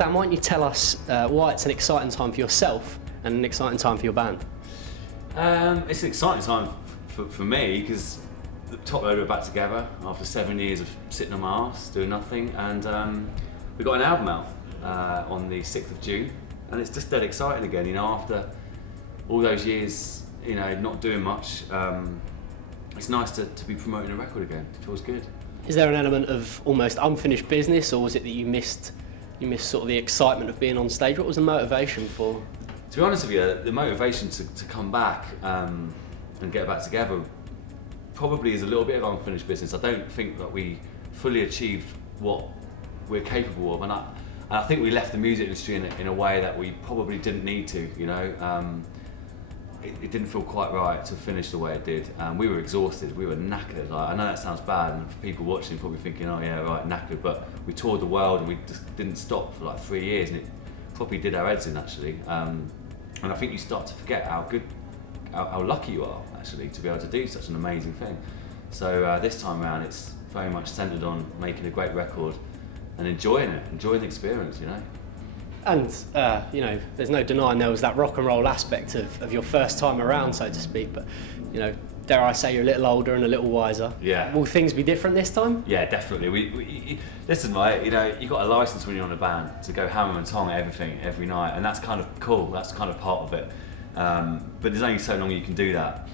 Dan, why don't you tell us why it's an exciting time for yourself and an exciting time for your band? It's an exciting time for me because the Toploader are back together after 7 years of sitting on my arse doing nothing, and we got an album out on the 6th of June, and it's just dead exciting again. You know, after all those years, you know, not doing much, it's nice to be promoting a record again. It feels good. Is there an element of almost unfinished business, or was it that you missed sort of the excitement of being on stage? What was the motivation for? To be honest with you, the motivation to come back and get back together probably is a little bit of unfinished business. I don't think that we fully achieved what we're capable of, and I think we left the music industry in a way that we probably didn't need to. You know, it didn't feel quite right to finish the way it did. We were exhausted, we were knackered. Like, I know that sounds bad, and for people watching probably thinking, oh yeah, right, knackered, but we toured the world and we just didn't stop for like 3 years, and it probably did our heads in actually. And I think you start to forget how lucky you are actually to be able to do such an amazing thing. So this time around, it's very much centered on making a great record and enjoying the experience, you know. And you know, there's no denying there was that rock and roll aspect of your first time around, so to speak. But you know, dare I say, you're a little older and a little wiser. Yeah. Will things be different this time? Yeah, definitely. We listen, right? You know, you got a license when you're on a band to go hammer and tong at everything every night, and that's kind of cool. That's kind of part of it. But there's only so long you can do that,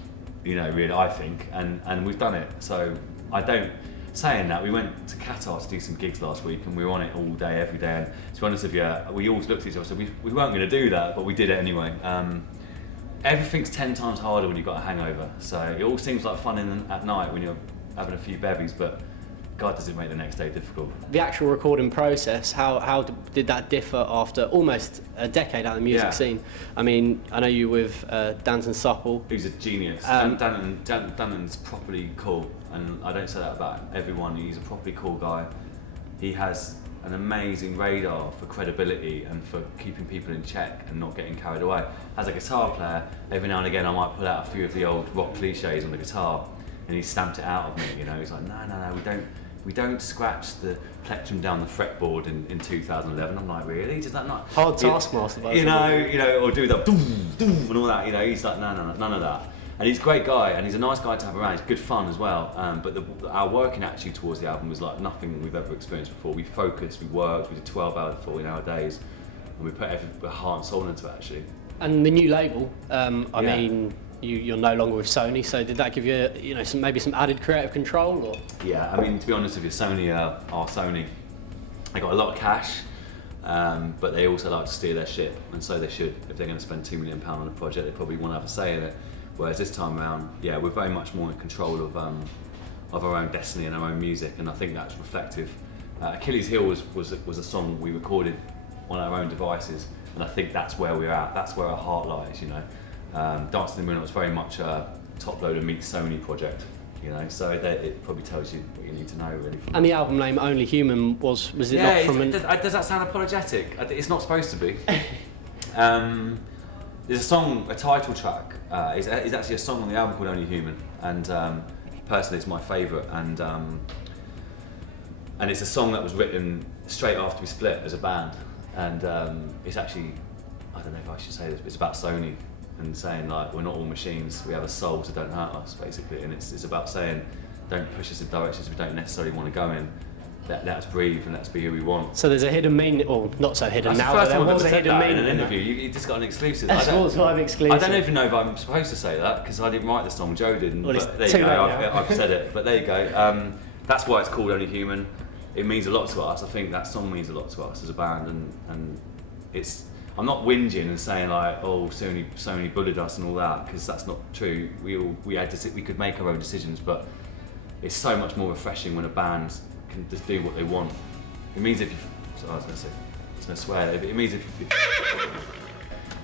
you know. Really, I think, and we've done it. So I don't. Saying that, we went to Qatar to do some gigs last week, and we were on it all day, every day. And to be honest with you, we all looked at each other and said we weren't going to do that, but we did it anyway. Everything's 10 times harder when you've got a hangover. So it all seems like fun at night when you're having a few bevies, but God, does it make the next day difficult. The actual recording process, how did that differ after almost a decade out of the music scene? I mean, I know you with Danton Supple. Who's a genius. Danton's properly cool, and I don't say that about everyone. He's a properly cool guy. He has an amazing radar for credibility and for keeping people in check and not getting carried away. As a guitar player, every now and again I might pull out a few of the old rock cliches on the guitar, and he stamped it out of me. You know, he's like, no, we don't scratch the plectrum down the fretboard in 2011. I'm like, really? Does that not? Hard taskmaster. You know, or do the doom, doom and all that. You know, he's like, no, none of that. And he's a great guy, and he's a nice guy to have around. He's good fun as well. But our working attitude towards the album was like nothing we've ever experienced before. We focused, we worked, we did 12-hour to 14-hour days, and we put every heart and soul into it actually. And the new label, I mean, you're no longer with Sony, so did that give you, you know, maybe some added creative control? Or? Yeah, I mean, to be honest with you, Sony are Sony. They got a lot of cash, but they also like to steer their shit, and so they should. If they're going to spend £2 million on a project, they probably want to have a say in it. Whereas this time around, yeah, we're very much more in control of our own destiny and our own music, and I think that's reflective. Achilles Heel was a song we recorded on our own devices, and I think that's where we're at. That's where our heart lies, you know. Dancing in the Moonlight was very much a Toploader meets Sony project, you know. So it probably tells you what you need to know, really. And the album name Only Human was it not from? Does that sound apologetic? It's not supposed to be. There's a song, a title track, is actually a song on the album called Only Human, and personally it's my favourite, and it's a song that was written straight after we split as a band, and it's actually, I don't know if I should say this, but it's about Sony and saying like, we're not all machines, we have a soul, so don't hurt us, basically, and it's about saying, don't push us in directions we don't necessarily want to go in. Let us breathe and let's be who we want. So there's a hidden meaning, or not so hidden now, but there was a hidden meaning in an interview. You just got an exclusive. That's Sportsvibe exclusive. I don't even know if I'm supposed to say that because I didn't write the song, Joe didn't. Well, but there you go, I've said it. But there you go. That's why it's called Only Human. It means a lot to us. I think that song means a lot to us as a band, and it's. I'm not whinging and saying like, oh, Sony bullied us and all that, because that's not true. We could make our own decisions, but it's so much more refreshing when a band can just do what they want. It means if you, I was going to swear. It means if you,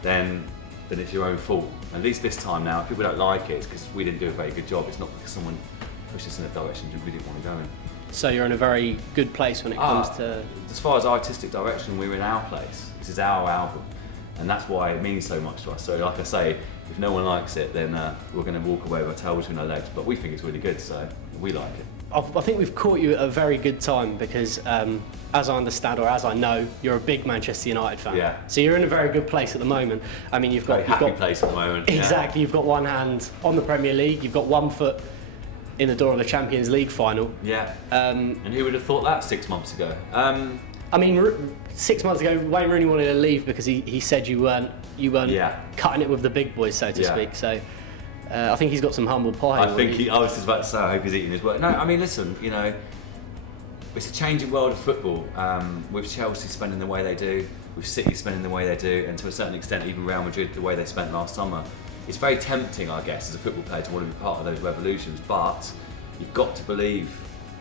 then it's your own fault. At least this time now, if people don't like it, it's because we didn't do a very good job. It's not because someone pushed us in a direction we didn't want to go in. So you're in a very good place when it comes to... As far as artistic direction, we're in our place. This is our album, and that's why it means so much to us. So like I say, if no one likes it, then we're going to walk away with our tail between our legs. But we think it's really good, so we like it. I think we've caught you at a very good time because, as I understand, or as I know, you're a big Manchester United fan. Yeah. So you're in a very good place at the moment. I mean, you've got Place at the moment. Exactly. Yeah. You've got one hand on the Premier League. You've got one foot in the door of the Champions League final. Yeah. And who would have thought that 6 months ago? I mean, 6 months ago, Wayne Rooney wanted to leave because he said you weren't cutting it with the big boys, so to speak. So I think he's got some humble pie. I was just about to say, I hope he's eating his work. No, I mean, listen, you know, it's a changing world of football. With Chelsea spending the way they do, with City spending the way they do, and to a certain extent, even Real Madrid the way they spent last summer. It's very tempting, I guess, as a football player to want to be part of those revolutions, but you've got to believe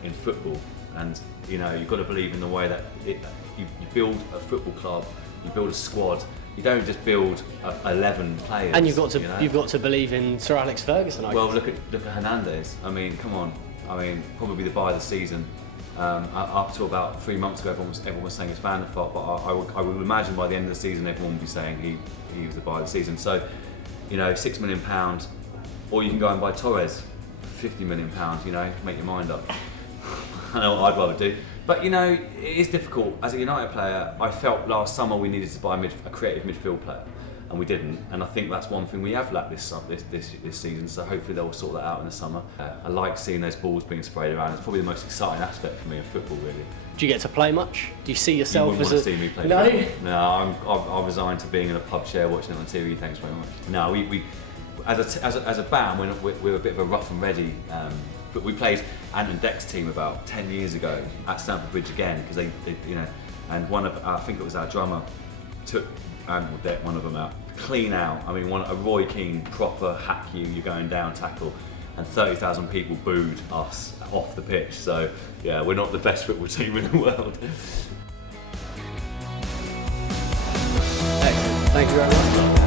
in football, and you know, you've got to believe in the way that you build a football club, you build a squad. You don't just build 11 players. And you've got to believe in Sir Alex Ferguson. I guess. Look at Hernandez. I mean, come on. I mean, probably the buy of the season. Up to about 3 months ago, everyone was saying it's Van der Vaart, but I would imagine by the end of the season, everyone would be saying he was the buy of the season. So, you know, £6 million, or you can go and buy Torres, £50 million. You know, make your mind up. I know what I'd rather do. But you know, it is difficult. As a United player, I felt last summer we needed to buy a creative midfield player, and we didn't. And I think that's one thing we have lacked this season. So hopefully they'll sort that out in the summer. I like seeing those balls being sprayed around. It's probably the most exciting aspect for me of football, really. Do you get to play much? Do you see yourself you as want to see me play? No. No, I've resigned to being in a pub chair watching it on TV. Thanks very much. No, we as a band, we're a bit of a rough and ready. But we played Ant and Dec's team about 10 years ago at Stamford Bridge again because they you know, and I think it was our drummer took Ant or Dec, one of them out, clean out. I mean, a Roy Keane proper hack you're going down tackle, and 30,000 people booed us off the pitch. So yeah, we're not the best football team in the world. Excellent. Thank you very much.